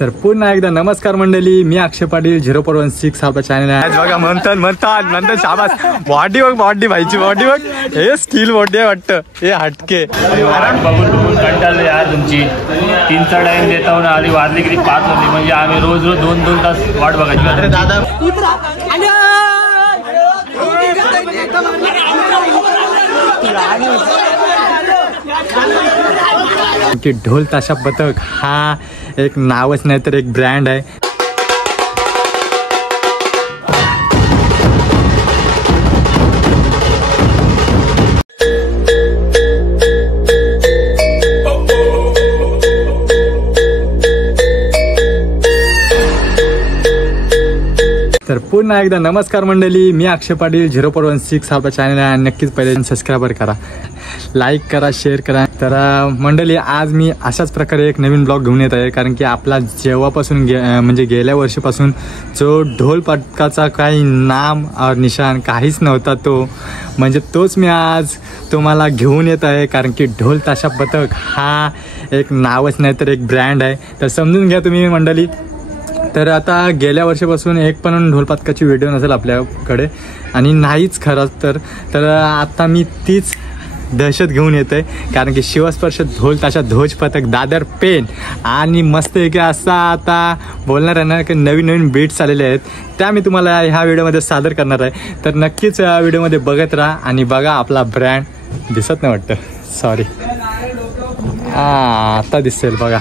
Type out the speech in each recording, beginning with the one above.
तर पुन्हा एकदा नमस्कार मंडळी, मी अक्षय पाटील 0.16 आपला चॅनल आहे. बघा म्हणतात नंतर शाबास बॉडी व्हायची बॉडी बघ, हे स्किल बॉडी आहे वाटतं, हे हटके बघून कंटाळले यार. तुमची 3चा टाइम देता होऊन आली वाजली किती 5 वाजली, म्हणजे आम्ही रोज 2-2 तास वाट बघायची. दादा की ढोल ताशा पथक हा एक नावच नाही तर एक ब्रँड आहे. तर पुन्हा एकदा नमस्कार मंडळी, मी अक्षय पाटील 0.16 आपला चॅनल आहे. नक्कीच पहिले सबस्क्राईबर करा, लाईक करा, शेअर करा. तर मंडळी आज मी अशाच प्रकारे एक नवीन ब्लॉग घेऊन येत आहे, कारण की आपला जेव्हापासून म्हणजे गेल्या वर्षीपासून जो ढोल पथकाचा काही नाम और निशान काहीच नव्हता, तो म्हणजे तोच मी आज तुम्हाला घेऊन येत आहे. कारण की ढोल ताशा पथक हा एक नावच नाही तर एक ब्रँड आहे. तर समजून घ्या तुम्ही मंडळी. तर आता गेल्या वर्षापासून एक पण ढोल पथकाची व्हिडिओ नसेल आपल्याकडे, आणि नाहीच खरंच तर आता मी तीच दहशत घेऊन येत आहे. कारण की शिवस्पर्श ढोल ताशा ध्वज पथक दादर पेन आणि मस्त आहे की असा आता बोलणार आहे ना की नवीन बीट्स आलेले आहेत, त्या मी तुम्हाला ह्या व्हिडिओमध्ये सादर करणार आहे. तर नक्कीच व्हिडिओमध्ये बघत राहा आणि बघा आपला ब्रँड दिसत नाही वाटतं, सॉरी आता दिसेल बघा,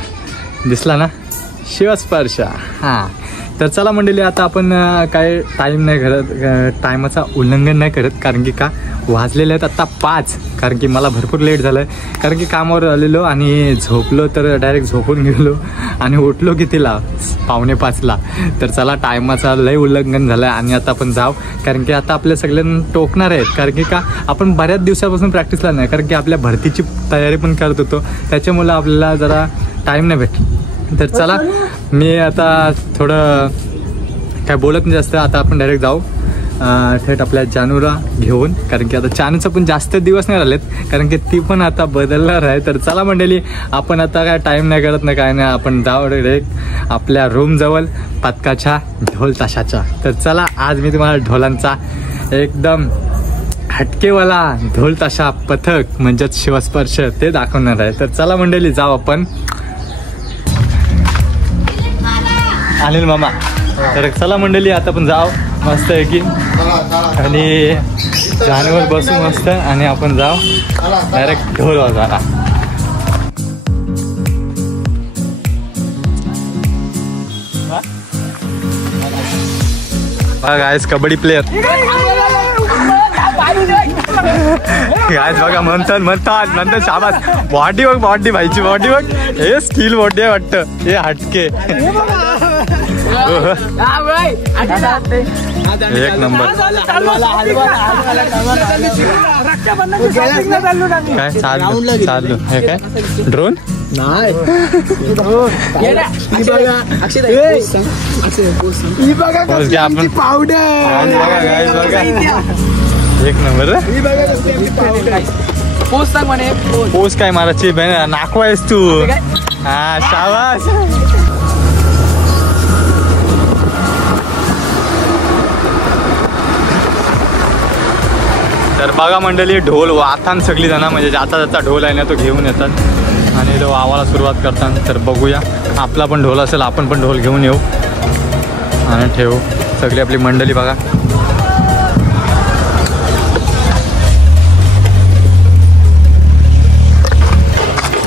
दिसला ना शिवस्पर्श. हां तर चला मंडळी, आता आपण काय टाईम नाही करत, टायमाचा उल्लंघन नाही करत. कारण की का वाजलेले आहेत आत्ता 5, कारण की मला भरपूर लेट झालं आहे. कारण की कामावर आलेलो आणि झोपलो, तर डायरेक्ट झोपून गेलो आणि उठलो कितीला 4:45ला. तर चला टायमाचा लय उल्लंघन झालं आहे आणि आता आपण जाऊ. कारण की आता आपल्या सगळ्यांना टोकणार आहेत. कारण की का आपण बऱ्याच दिवसापासून प्रॅक्टिसला नाही, कारण की आपल्या भरतीची तयारी पण करत होतो, त्याच्यामुळं आपल्याला जरा टाईम नाही भेटला. तर चला मी आता थोडं काय बोलत नाही जास्त, आता आपण डायरेक्ट जाऊ थेट आपल्या जानूला घेऊन. कारण की आता जानूचं पण जास्त दिवस नाही राहिलेत, कारण की ती पण आता बदलणार आहे. तर चला मंडळी, आपण आता काय टाईम नाही करत नाही, काय नाही, आपण जाऊ डायरेक्ट आपल्या रूमजवळ पथकाच्या ढोल ताशाच्या. तर चला आज मी तुम्हाला ढोलांचा एकदम हटकेवाला ढोल ताशा पथक म्हणजेच शिवस्पर्श ते दाखवणार आहे. तर चला मंडळी जाऊ आपण. अनिल मामा, तर चला मंडळी आता पण जाऊ मस्त आहे की, आणि जानवर बसू मस्त आणि आपण जाऊ डायरेक्ट ढोल वाजवायला. बघा आज कबड्डी प्लेयर गायस, बघा म्हणतात नंतर शाबास बॉडी व्हायची बॉडी बघ, हे स्किल बॉडी आहे वाटतं, हे हटके एक नंबर. काय चालू हे काय ड्रोन नाही, एक नंबर. पोस्ट काय मारायची नाखवायस तू. हा शाबास. तर बघा मंडळी, ढोल वातान सगळी जण म्हणजे ज्याचा ढोल आहे ना तो घेऊन येतात आणि तो आवाला सुरुवात करतात. तर बघूया, आपला पण ढोल असेल आपण पण ढोल घेऊन येऊ आणि ठेवू सगळी आपली मंडळी. बघा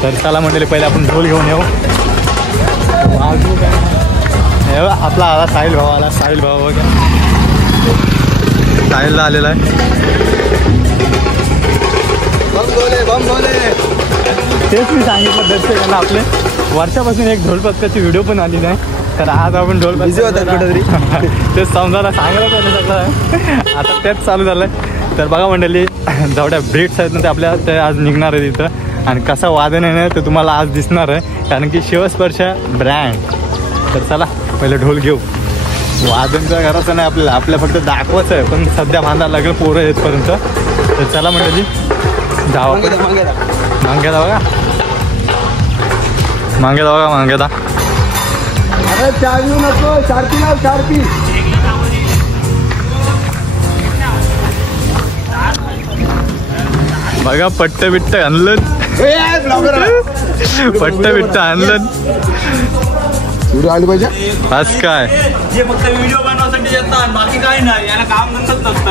तर चला मंडळी, पहिले आपण ढोल घेऊन येऊ. आपला आला साहिल भाऊ, आला साहिल भाऊ बघा, साहिलला आलेला आहे. तेच मी सांगितलं दर्शकांना, आपले वर्षापासून एक ढोल पथकाची व्हिडिओ पण आली नाही, तर आज आपण ढोल बिझी होतात कुठेतरी तेच समजायला सांगायला पाहिजे. आता तेच चालू झालं आहे. तर बघा मंडळी, जेवढ्या ब्रीड्स आहेत ना ते आपल्या ते आज निघणार आहे तिथं, आणि कसा वादन आहे ना ते तुम्हाला आज दिसणार आहे, कारण की शिवस्पर्श ब्रँड. तर चला पहिले ढोल घेऊ. वादनच्या घराचं नाही आपल्याला, आपल्या फक्त दाखवायचं आहे, पण सध्या बांधायला लागेल पोरं येतपर्यंत. तर चला मंडळी जाऊ. मांग्यादा बघा, मांग्यादा. चावी नको शार्पी लाव शार्पी. बघा पट्ट बिट्ट आणलं. पट्ट बिट्ट आणलं. व्हिडिओ आली पाहिजे. आज काय जे फक्त व्हिडिओ बनवण्यासाठी येतात बाकी काय नाही याला काम नसत नसतं.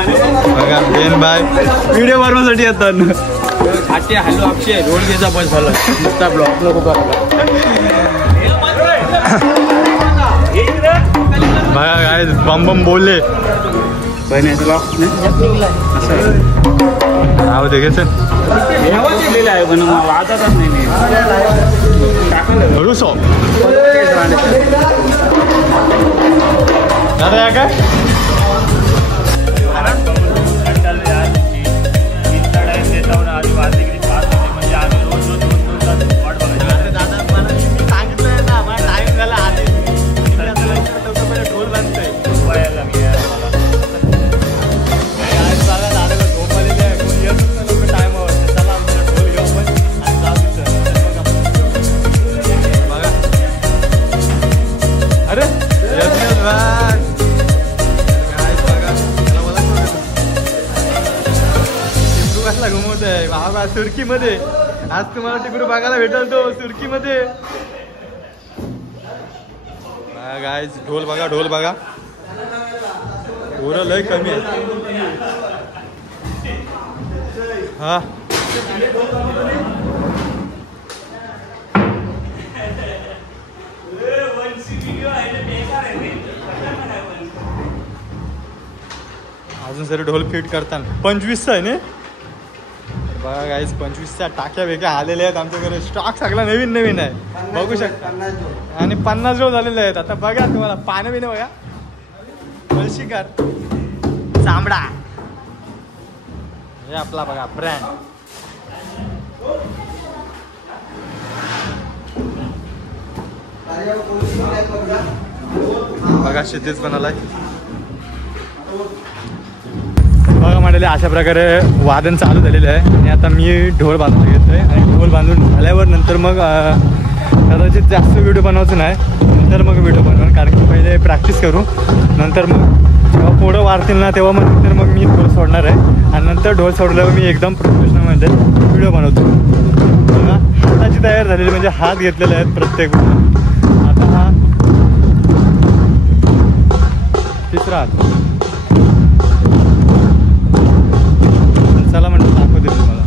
बघा बेन बाय व्हिडिओ बनवण्यासाठी येतात. आटे हॅलो अक्षय रोड घ्यायचा बस झालं नुसता ब्लॉक नको करायला. बघा काय बम बम बोलले. नाव देखेच आहे पण वाजतच नाही मी रुसो दादा या काय आधी वाजले किती 5 वाजले म्हणजे आम्ही रोज रोज 2-2 तास वाट बघायची. दादा मला सांगितलंय ना मला टाइम झाला आधी ढोल बांधतोय व्हायला लागली यार मला. बघा दादा झोप आलेली आहे. कोण येतच नाही लोक टाइमवर. चला आमच्या ढोल घेऊ पण आणि जाऊ बघा. अरे घुमवत आहे बाबा सुरकीमध्ये. आज तुम्हाला टिकरू बघायला भेटल तो सुरकीमध्ये. गाय ढोल बघा ढोल बघा पोरं लय कमी आहे. हा अजून सर ढोल फिट करताना 25चा आहे ना. बघा गाईज 25च्या टाक्या वेगळ्या आलेल्या आहेत आमच्याकडे. स्टॉक सगळा नवीन नवीन आहे बघू शकता. आणि 50 रोल झालेले आहेत. आता बघा तुम्हाला पानं बिनं बघा. कळशीकार चांबडा हे आपला बघा ब्रँड. बघा क्षितिज बनालाय. बघा म्हणाले अशा प्रकारे वादन चालू झालेलं आहे. आणि आता मी ढोल बांधून घेतोय. आणि ढोल बांधून झाल्यावर नंतर मग कदाचित जास्त व्हिडिओ बनवायचं नाही. नंतर मग व्हिडिओ बनवून कारण की पहिले प्रॅक्टिस करू. नंतर मग जेव्हा पोळं वारतील ना तेव्हा मग नंतर मग मी ढोल सोडणार आहे. आणि नंतर ढोल सोडल्यावर मी एकदम प्रोफेशनलमध्ये व्हिडिओ बनवतो. बघा हाताची तयार झालेली म्हणजे हात घेतलेले आहेत प्रत्येक. आता हा तिसरा हात. चला म्हणतो दाखवते तुम्हाला.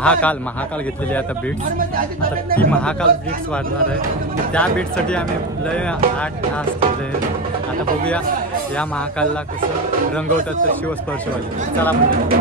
महाकाल घेतलेली आहे आता बीट्स. आता ती महाकाल बीट्स वाढणार आहे. त्या बीट्ससाठी आम्ही लय 8 तास केले. आता बघूया या महाकालला कसं रंगवतात तर शिवस्पर्शवाले. चला म्हणजे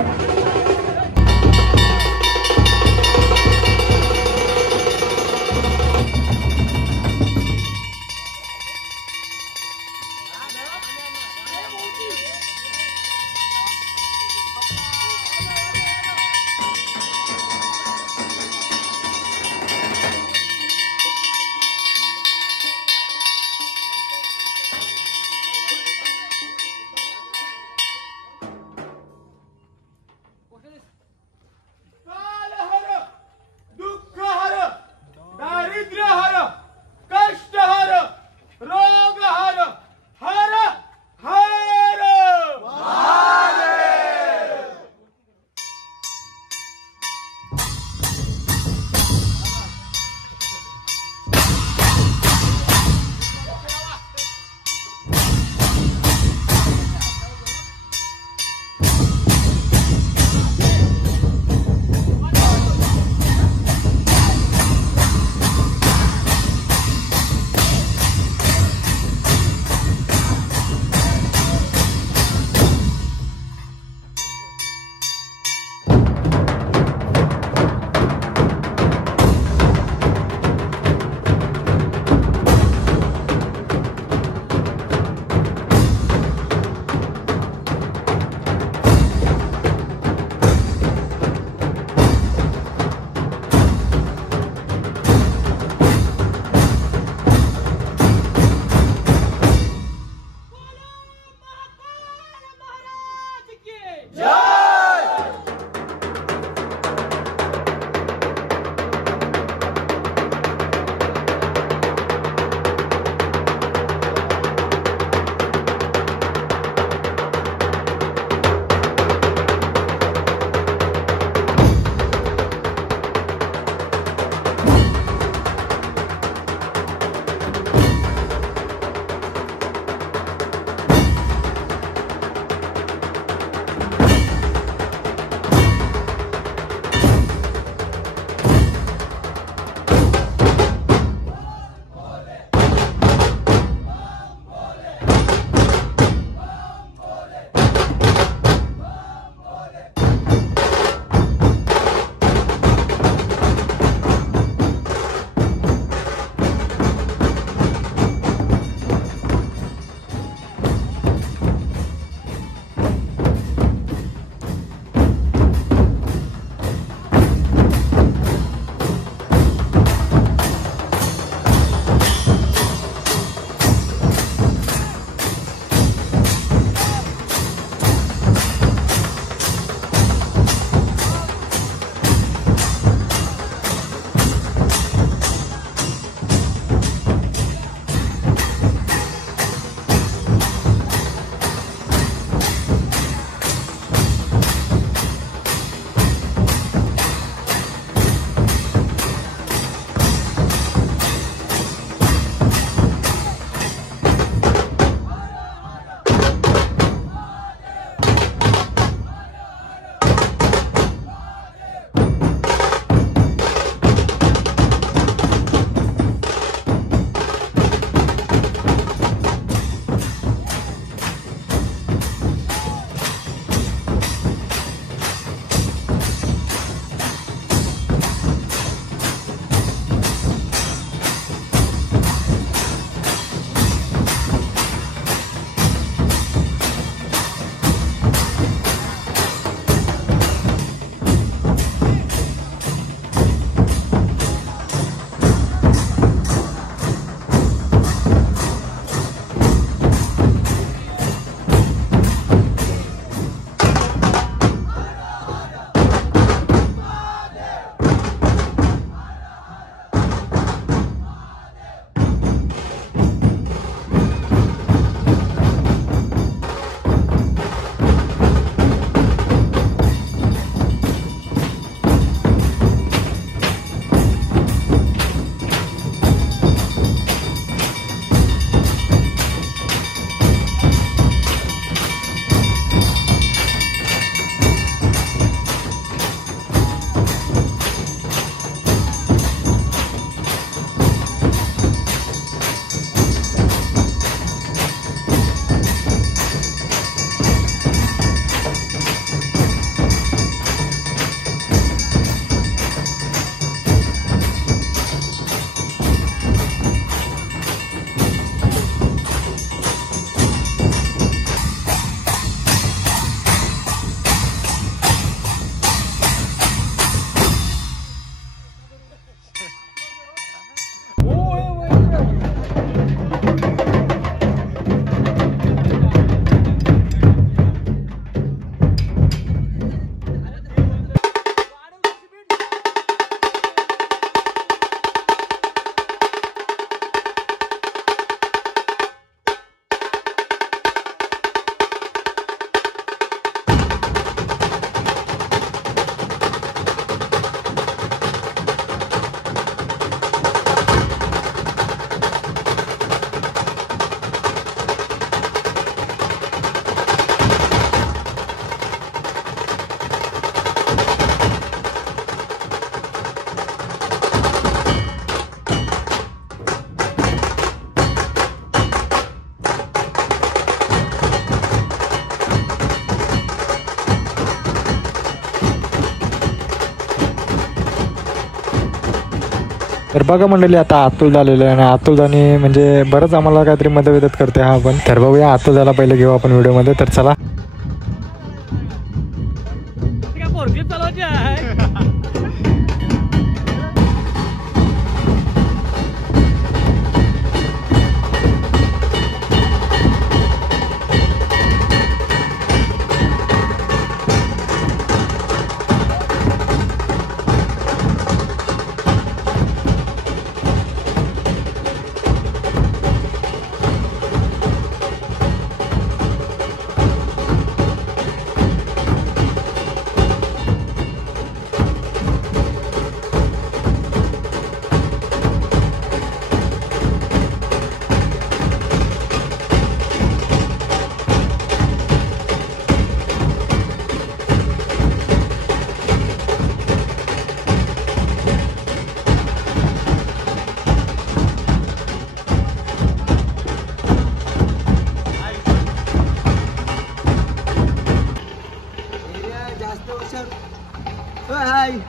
तर बघा मंडळी आता अतुल झालेलं आहे आणि अतुलदानी म्हणजे बरंच आम्हाला काहीतरी मदत करते हा आपण. तर बघूया अतुलदाला पहिले घेऊ आपण व्हिडिओमध्ये. तर चला.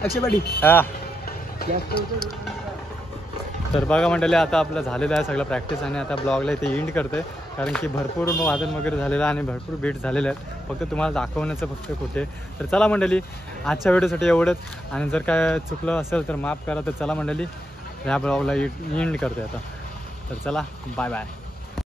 अक्षय पाटील तर बघा मंडळी आता आपलं झालेलं आहे सगळं प्रॅक्टिस आणि आता ब्लॉगला इथे एंड करते कारण की भरपूर वादन वगैरे झालेलं आहे आणि भरपूर भेट झालेले आहेत. फक्त तुम्हाला दाखवण्याचं फक्त कुठे. तर चला मंडळी आजच्या व्हिडिओसाठी एवढंच आणि जर काय चुकलं असेल तर माफ करा. तर चला मंडळी ह्या ब्लॉगला एंड करते आता. तर चला बाय बाय.